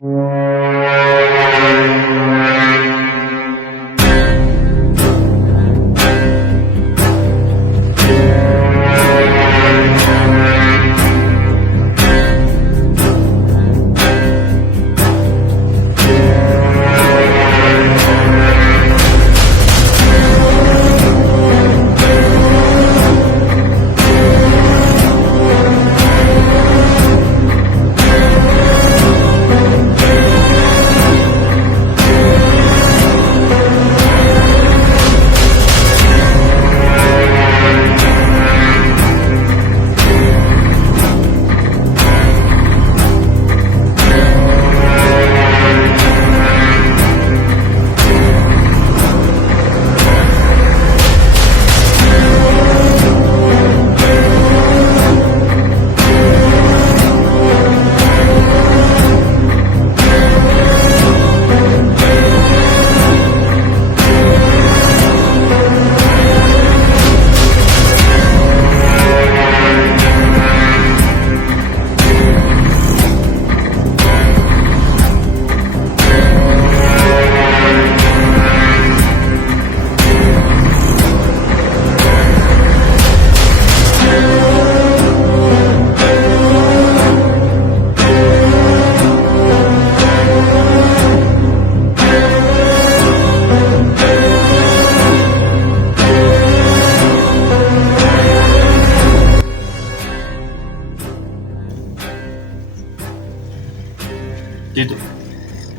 Tito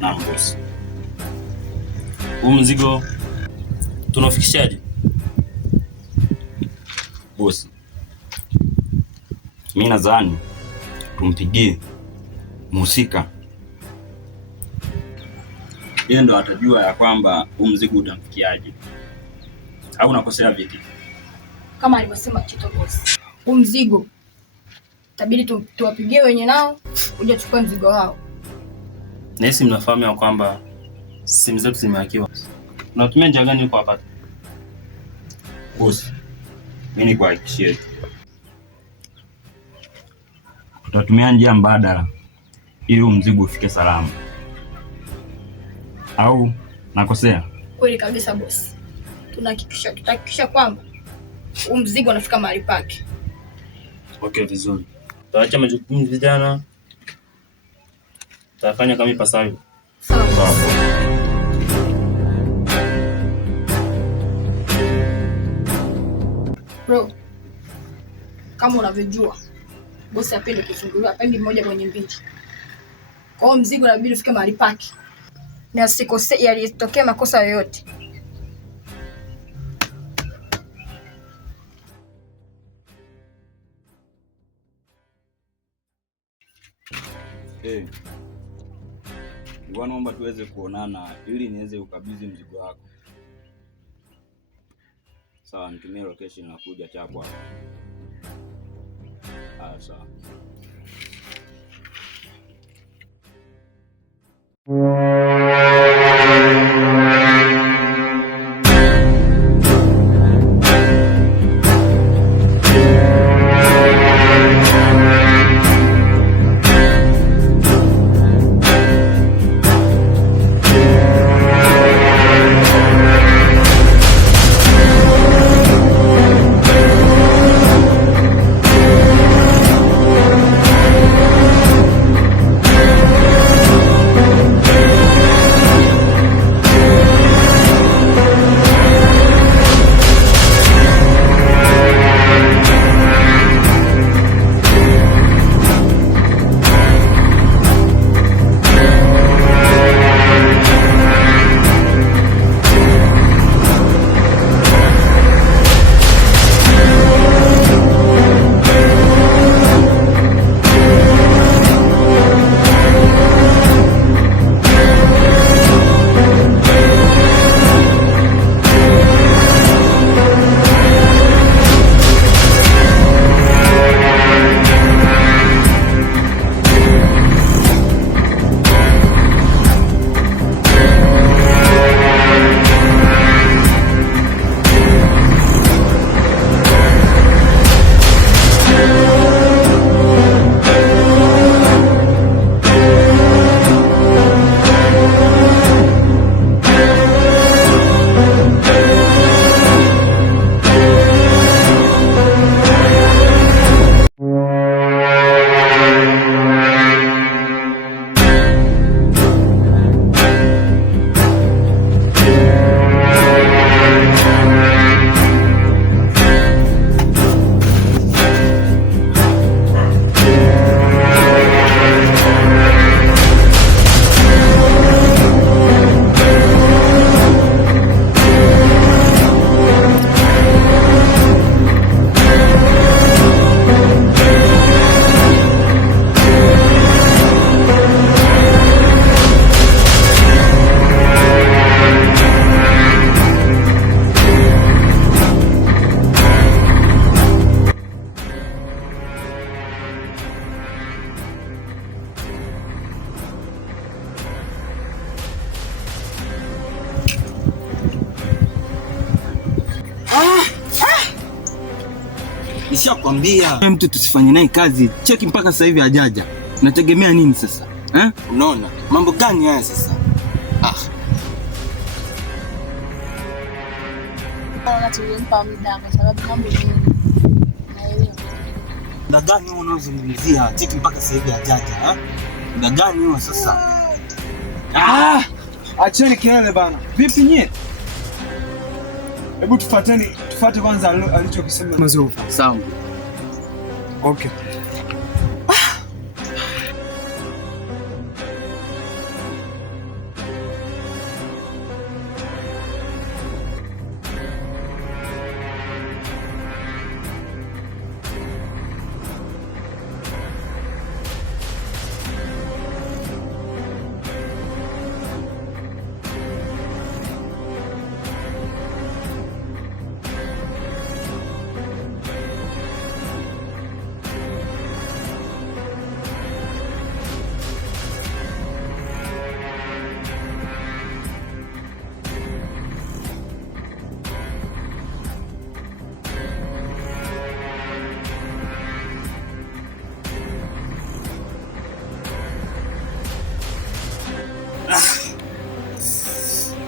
na bosi, huu mzigo tunafikishaje? Bosi, mimi nadhani tumpigie mhusika, yeye ndo atajua ya kwamba huu mzigo utamfikiaje, au nakosea vipi? Kama alivyosema Tito bosi, huu mzigo itabidi tuwapigie wenye nao uje chukua mzigo wao. Nahisi mnafahamu ya kwamba simu zetu zimehakiwa. Tunatumia njia gani kwa hapa? Bosi, mimi nikuhakikishie tutatumia njia mbadala ili mzigo ufike salama, au nakosea? Kweli kabisa bosi, tutahakikisha kwamba mzigo unafika mahali pake. Okay, vizuri. Tutaacha majukumu vijana, tutafanya kama ipasavyo. Sawa. Bro, kama unavyojua bosi hapendi kufunguliwa, hapendi mmoja kwenye mbili. Kwa hiyo mzigo inabidi ufike mahali pake na usikose yalitokea makosa yoyote. Naomba tuweze kuonana ili niweze kukabidhi mzigo wako. Sawa, nitumie location na kuja chapo hapa. Sawa. Nishakwambia mtu tusifanye naye kazi. Cheki mpaka sasa hivi hajaja. Nategemea nini sasa? Unaona? Mambo gani haya sasa? Tulimpa muda kwa sababu mambo ni naelewa. Muda gani huo unaozungumzia? Cheki mpaka sasa hivi hajaja. Muda gani huo sasa? Acheni kelele bana. Vipi nyie? Hebu tufuate kwanza alichokisema Mazovu. Sawa. Okay.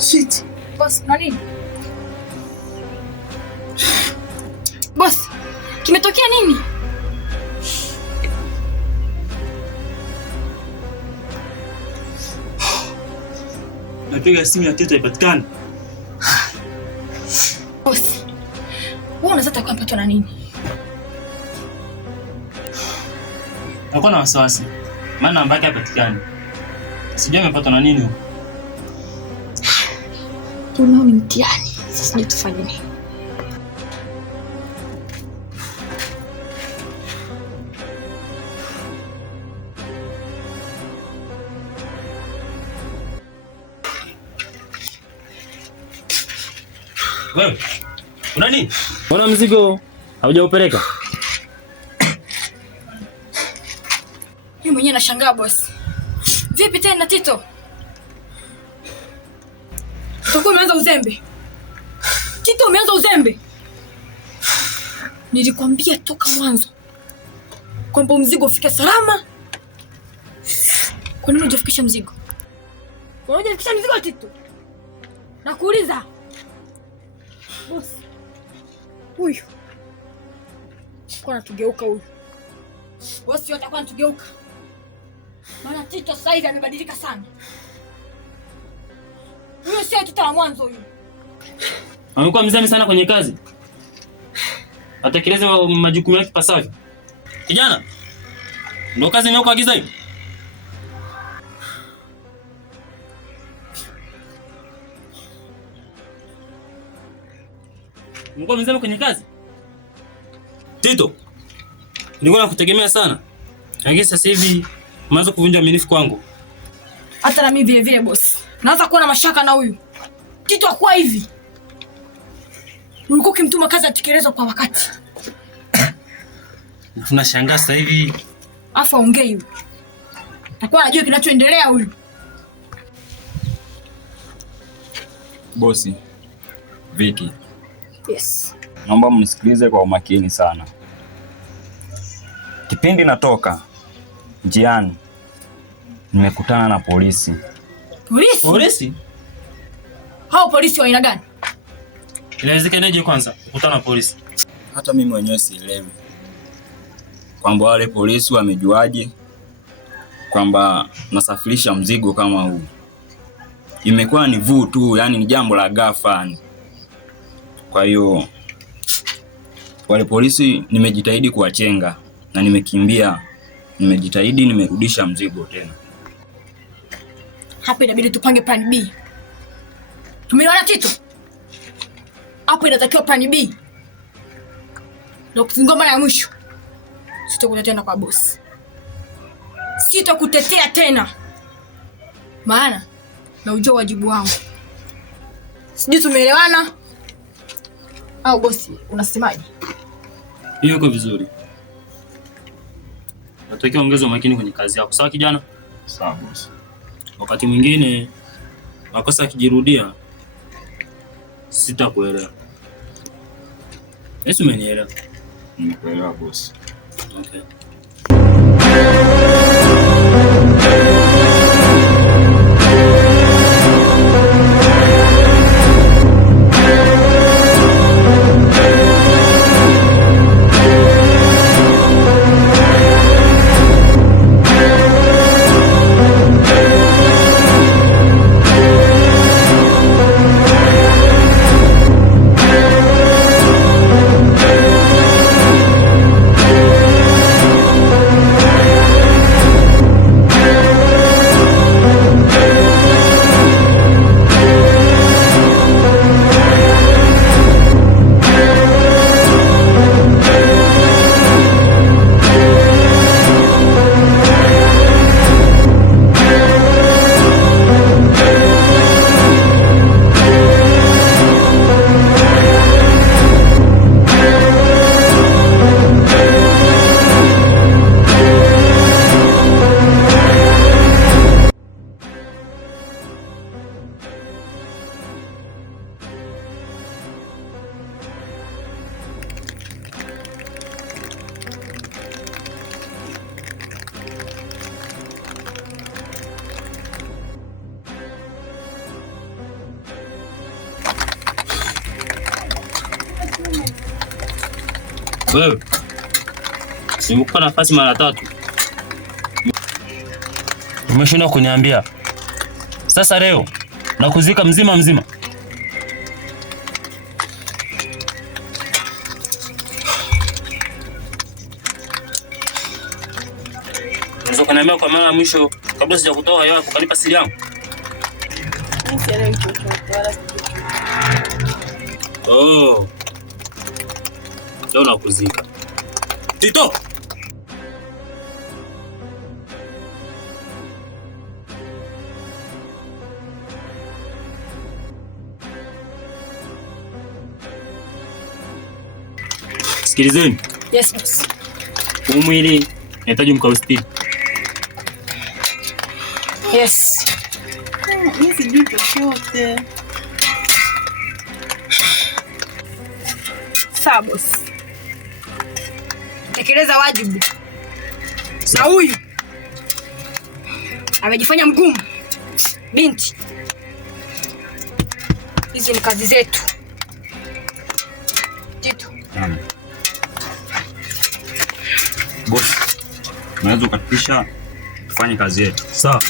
Shit. Boss, nani? Boss, kimetokea nini? Napiga simu ya Tito haipatikani. Boss, wewe unataka kumpata na nini? Nakuwa na wasiwasi. Maana namba yake haipatikani. Sijui amepatwa na nini huko. Tunao ni mtihani. Sasa tufanye nini? Wewe, una nini? Mbona mzigo haujaupeleka? Mimi mwenyewe nashangaa boss. Vipi tena Tito? Utakuwa umeanza uzembe. Tito, umeanza uzembe. Nilikwambia toka mwanzo kwamba mzigo ufike salama. Kwa nini hujafikisha mzigo? Kwa nini hujafikisha mzigo Tito? Nakuuliza. Boss. Huyu. Kwa natugeuka huyu. Boss yote atakuwa anatugeuka. Maana Tito sasa hivi amebadilika sana. Huyo sio Tito wa mwanzo huyu. Amekuwa mzani sana kwenye kazi. Atekeleze majukumu yake pasavyo. Kijana, ndio kazi ninayokuagiza hivi. Umekuwa mzani kwenye kazi? Tito, nilikuwa nakutegemea sana. Lakini sasa hivi umeanza kuvunja uaminifu kwangu. Hata na mimi vile vile boss. Naanza kuwa na mashaka na huyu. Tito akuwa hivi. Ulikuwa ukimtuma kazi atekelezwe kwa wakati. Tunashangaa sasa hivi. Afa ongei huyu. Atakuwa anajua kinachoendelea huyu. Bosi, Viki. Yes. Naomba mnisikilize kwa umakini sana. Kipindi natoka njiani nimekutana na polisi. Polisi? Polisi? Hao polisi wa aina gani? Inawezekanaje kwanza kukutana na polisi? Hata mimi mwenyewe sielewi kwamba wale polisi wamejuaje kwamba nasafirisha mzigo kama huu. Imekuwa ni vuu tu, yani ni jambo la ghafla. Kwa hiyo wale polisi nimejitahidi kuwachenga na nimekimbia. Nimejitahidi, nimerudisha mzigo tena. Hapa inabidi tupange plan B. Tumeona Tito? Hapo inatakiwa plan B. Ndio kuzingoma mara ya mwisho. Sitakutetea tena kwa boss. Sitakutetea tena. Maana na ujua wajibu wangu. Sijui tumeelewana? Au bosi, unasemaje? Hiyo iko vizuri. Natakiwa ongeza umakini kwenye kazi yako. Sawa kijana? Sawa bosi. Wakati mwingine makosa yakijirudia sitakuelewa. Yesu umenielewa. Nimekuelewa boss. Okay. Wewe nimekupa nafasi mara 3, umeshinda kuniambia. Sasa leo nakuzika mzima mzima. Unaweza kuniambia kwa mara ya mwisho kabla sijakutoa wewe ukanipa siri yangu? Oh. Leo nakuzika. Tito! Sikilizeni. Yes, boss. Huu mwili nahitaji mkaustiri. Yes. Mimi sijui chochote. Sawa boss. Tekeleza wajibu. Na huyu amejifanya mgumu. Binti, hizi ni kazi zetu. Tito. Boss, unaweza ukatupisha tufanye kazi yetu. Sawa.